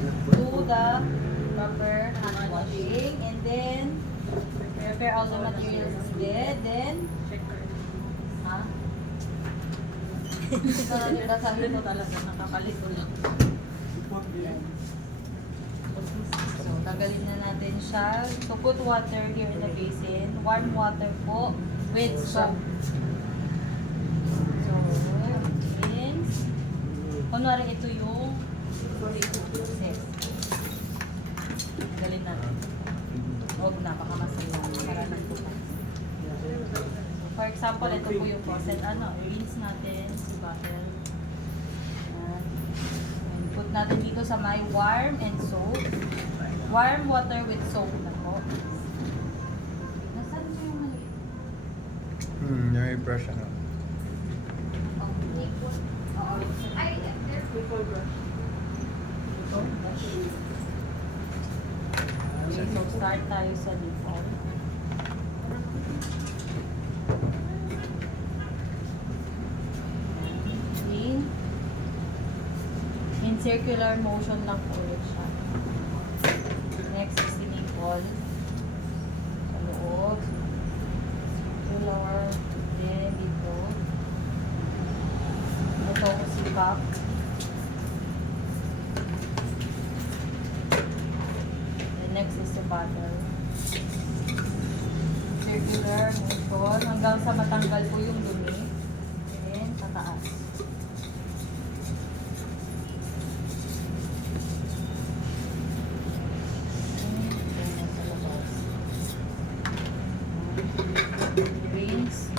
do the proper hand washing, and then prepare all the materials needed. Then, ha? Sabi mo talaga, nakakalito lang. So, tagalin na natin siya. So, put water here in the basin. Warm water po with soap. So, rinse. Kunwari ito yung process. Tagalin natin. Huwag na, baka masaya. Maraming tupas. For example, ito po yung process. Rinse natin si bottle. And put natin dito sa may warm and soap. Warm water with soap na po. Nasaan po yung mali? May brush ano. Ay, there. Before brush. Okay, so start tayo sa default. Clean. In circular motion lang po ulit siya. Next is si Nicole. Sa loob. Circular. Then dito. Ito ko si Pop. Then next is the bottle. Circular motion. Hanggang sa matanggal po yung dumi. Then tataas. Rinse.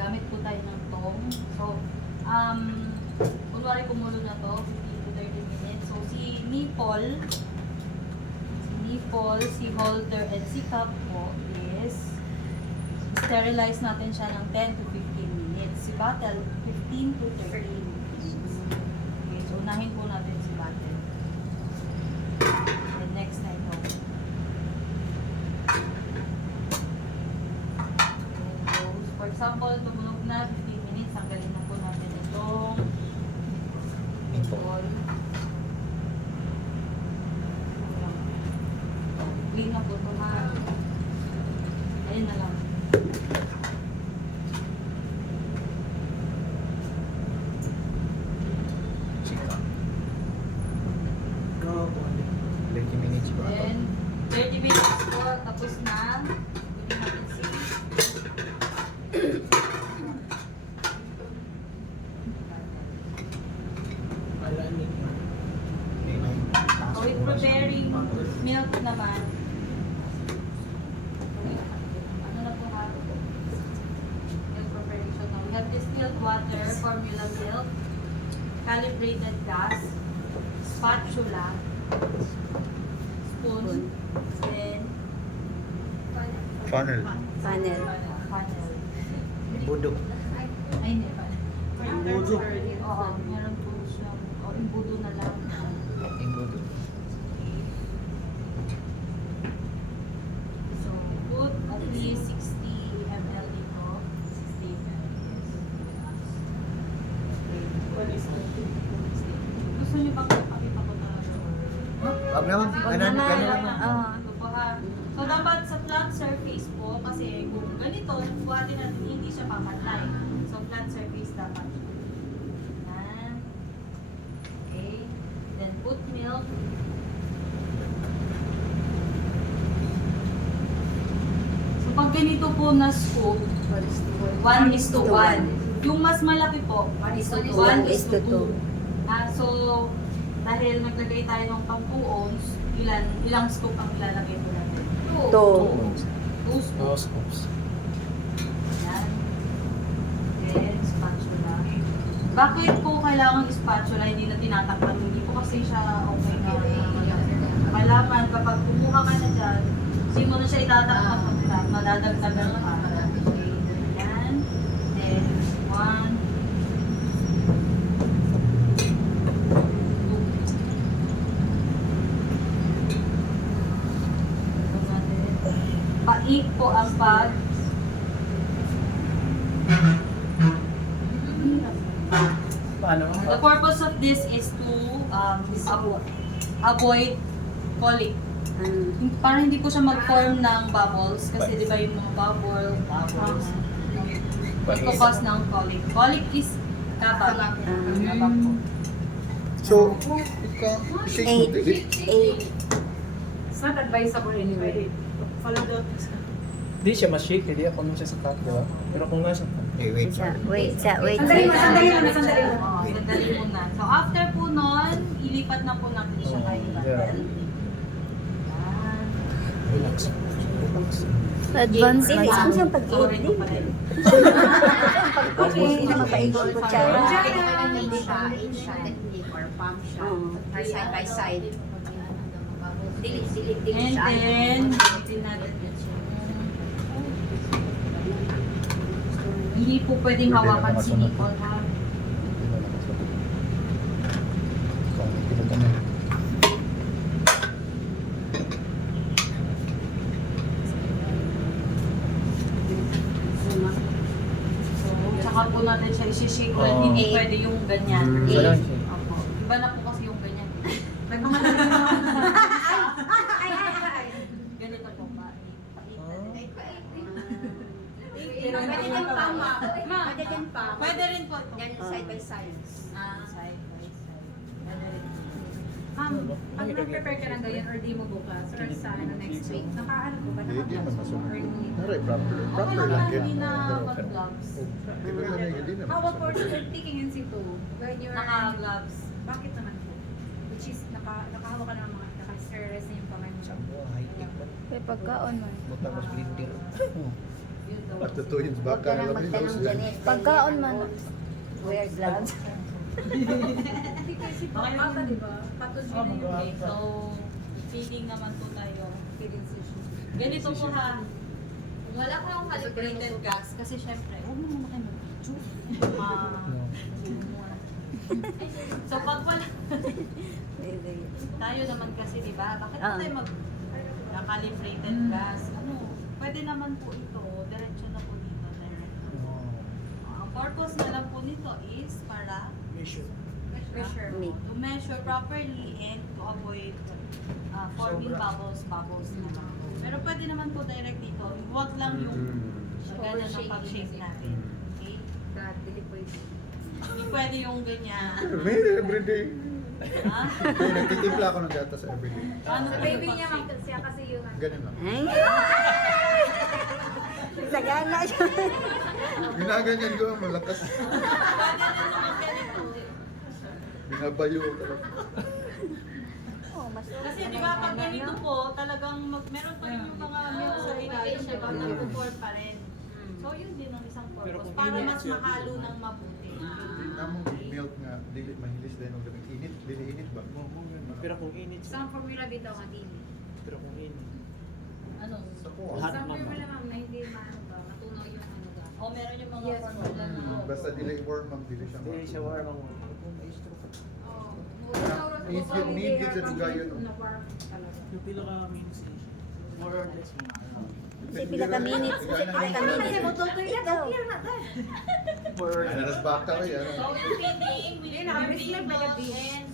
Gamit po tayo ng tong. So, kunwari kumulo na to, 15 to 30 minutes. So, si Nipple, si Holder, and si Cup po is sterilize natin siya ng 10 to 15 minutes. Si Bottle, 15 to 30 minutes. Okay, so unahin po natin si Bottle. And next na ito. For example, tumunog na 15 minutes, tanggalin na po natin itong ball. Clean na po ito ha. Ayun na lang. Chika. 30 minutes pa. Then, 30 minutes po, tapos na. Pwede natin si so, with preparing milk naman. Ano na po ha? Milk preparation now. We have distilled water, formula milk, calibrated gas, spatula, spoon, then Funnel. Funnel. funnel. Budok. Ay, hindi pa. Imbudo. Oo, meron po siyang, imbudo na lang. Budok. So, put at least 60 ml dito. 60 ml. Gusto niyo bang pakita ko talaga? Wag naman. Ganun lang. Ito po ha. So, dapat sa flat surface po, kasi kung ganito, buhatin natin, hindi siya papatay. So, flat surface dapat. Yan. Okay. Then, put milk. So, pag ganito po na scoop, 1:1. Yung mas malaki po, 1:2. So, dahil naglagay tayo ng pang 2 ounce, ilang scoop ang ilalagay po natin? 2 scoops. Yan. Then, spatula. Bakit po kailangan spatula, hindi na tinatakpan? Hindi po kasi siya okay na malaman. Kapag kumuha ka na dyan, hindi mo na siya itatakpan, madadagdagan ka. Okay. Yan. Then, 1, 2. po ang pag Paano? the purpose of this is to avoid colic. Para hindi po siya mag-form ng bubbles kasi di ba yung mga bubbles nagkakos ng colic. Colic is kabag. Kabag po. So, shake mo dili. It's not advisable anyway. Follow the Hindi siya ma-shake, hindi ako nung siya sa cup, di ba? Pero kung nasa cup, Wait. Wait. Sandali muna. Sandali muna. So after po nun, ilipat na po natin siya kay Batel. relax. Advance Sorry na. po pala. Hindi na makaigol ko tsara. Hindi siya, technique or palm shot. Or side by side. Dilit And siya. then, dilitin natin yan siya. Hindi po pwedeng hawakan si Nicole ha. Tsaka po natin siya isi-shake ulit. Oo. Hindi pwede yung ganyan. Iba lang siya. Opo. Iba na po kasi yung ganyan. Ganito po ba? Pwede din pa, ma. Pwede din pa. Pwede rin po ito. Yan, side by side. Side by side. Pwede rin. Ma'am, pag na-prepare ka ng ganyan or di mo bukas or sa next week, nakaano ko ba? Hindi man masama. Or hindi? Alright, proper. Okay Proper lang, lang hindi yun. na Pero, pag-gloves. hindi na How about for taking in situ? When you're... Naka-gloves. Bakit naman po? Which is, nakahawak ka ng mga, naka-sterilise na yung kamay mo. May pagkaon man. Butang mas blindir. Yun daw. At totoo yun, Huwag baka ka nang alam mo magtanong yun. Janet. Pagkaon man. Wear gloves. Hindi kasi po, Okay. baka diba? Patod yun na yung Okay, so, feeding naman po tayo. feeling session. Ganito po ha. Kung wala kang calibrated gas, kasi syempre, huwag mo naman kayo mag-chew. So, pag wala, tayo naman kasi, di ba? Bakit po tayo mag-calibrated gas? Ano, pwede naman po ito, diretso na po dito, direct. Ang purpose na lang po nito is para Pressure. to measure properly and to avoid forming bubbles naman. Pero pwede naman po direct dito. Huwag lang yung ganyan ang pag-shake natin. Okay? That delivery. Hindi pwede yung ganyan. Maybe everyday. Ha? Kaya nagtitimpla ako ng gatas everyday. Ano Sa po baby yung niya, pag-shake? siya kasi yung... Ganun lang. Ay! Sagana siya. Ginaganyan ko, malakas. Pwede na naman ganito. Binabayo talaga. Kasi di ba pag ganito po, talagang meron pa rin yung mga milk sa ilalim, di ba? Nagpo-pour pa rin. So yun din ang isang purpose. Para mas mahalo ng mabuti. Namong milk nga, dili mahilis dahil ng gamit. Init, dili init ba? Pero kung init siya. Some formula bitaw nga din. Pero kung init. Ano? Sa ko. Hot Some mama. formula ma'am na hindi maano ba, matunaw yung ano ba. O meron yung mga Yes, formula na. Basta dili warm ang dili siya. Hindi siya warm ang Oo. Need yun sa dugayon. yung pila ka minutes eh. More or less. Kasi pila ka minutes. Kasi pila ka minutes. Ikaw. More or Ano nas baka ko yan. So yung feeding, we Hindi, nakabislag beef ba yung beef? and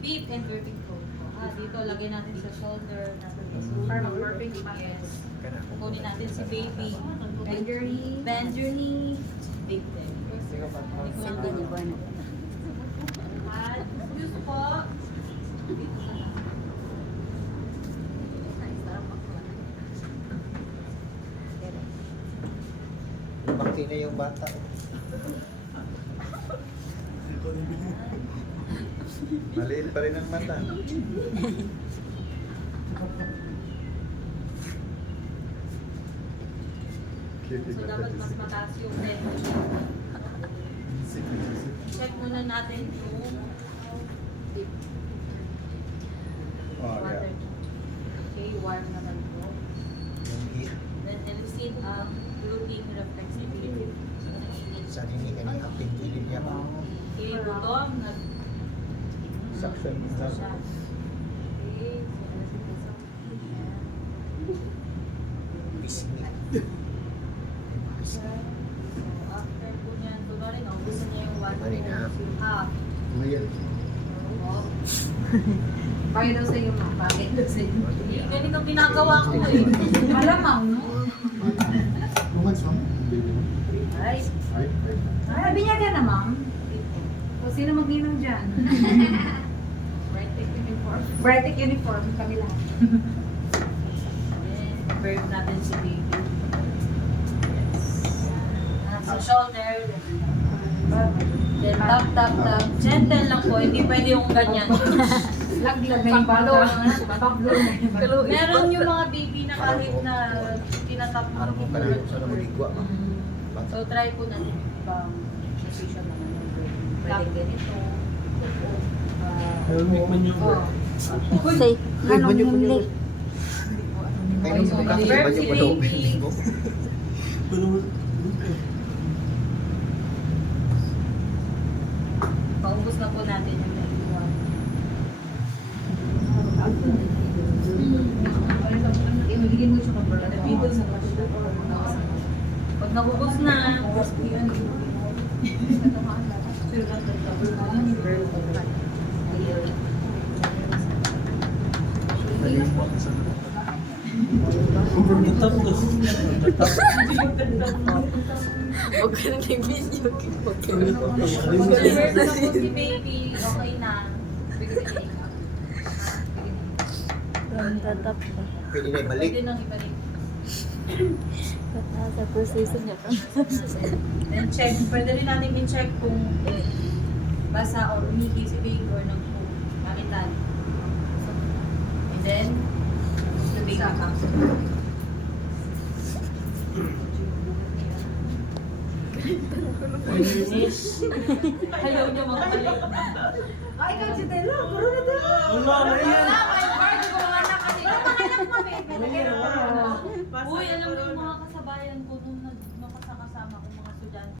beef and dripping coat po. Dito lagay natin sa shoulder, natin sa Para mag-perfect pa. Yes. Kukunin natin si baby. Bend your knee. Bend your knee. Big day. Sindi niyo ba na? At gusto po. Dito ka na. Bakti na yung bata. Maliit pa rin ang mata. So dapat mas mataas yung temperature. Check muna natin yung Oh, water. yeah. Okay, warm naman po. Then elucid ang gluten reflexivity. Sa rin ang ating ilin niya. Okay, butong. Suction. Okay, so elucid. So, after po niyan, kunwari na, gusto niya yung 1 Kunwari na. half. Ngayon. Bagay daw sa'yo, ma'am. Bagay daw sa'yo. Ganito ginagawa ko eh. Malamang, no? Months, ma'am? Ay, Right, right. Sabi niya ka na, ma'am. O sino mag-inom dyan? Brightek uniform. Brightek uniform, kami lahat. Then, verb natin si baby. So, shoulder. Then, tap, tap, tap. Gentle lang po. Hindi pwede yung ganyan. Laglag na yung balo. Baklo na yung balo. Meron yung mga baby na kahit na tinatap mo. Parang kung kailangan sa namumigwa, ma'am. So, try po natin ibang position naman yung verb. Pwede ganito. Say, anong hindi? Kaya nung magkakasal Verb ba si yung pag-open baby. Facebook? Paubos na po natin yung naiwan. Ibigin mo siya ka bro. Pag nabubos na, Huwag ka na nag-video. deliver na po si baby, okay na. Tatap ka. Pwede na ibalik. Pwede nang ibalik. Sa proseso niya. Then check, pwede rin natin i-check kung basa or umigi si baby or nang po maritan. And then, the baby comes. Finish. Ayaw niya makabalik. Ay, ikaw si Tela. Puro na to. Wala, may card ko mga anak kasi. Uy, alam mo yung mga kasabayan ko nung nakasama ko mga estudyante.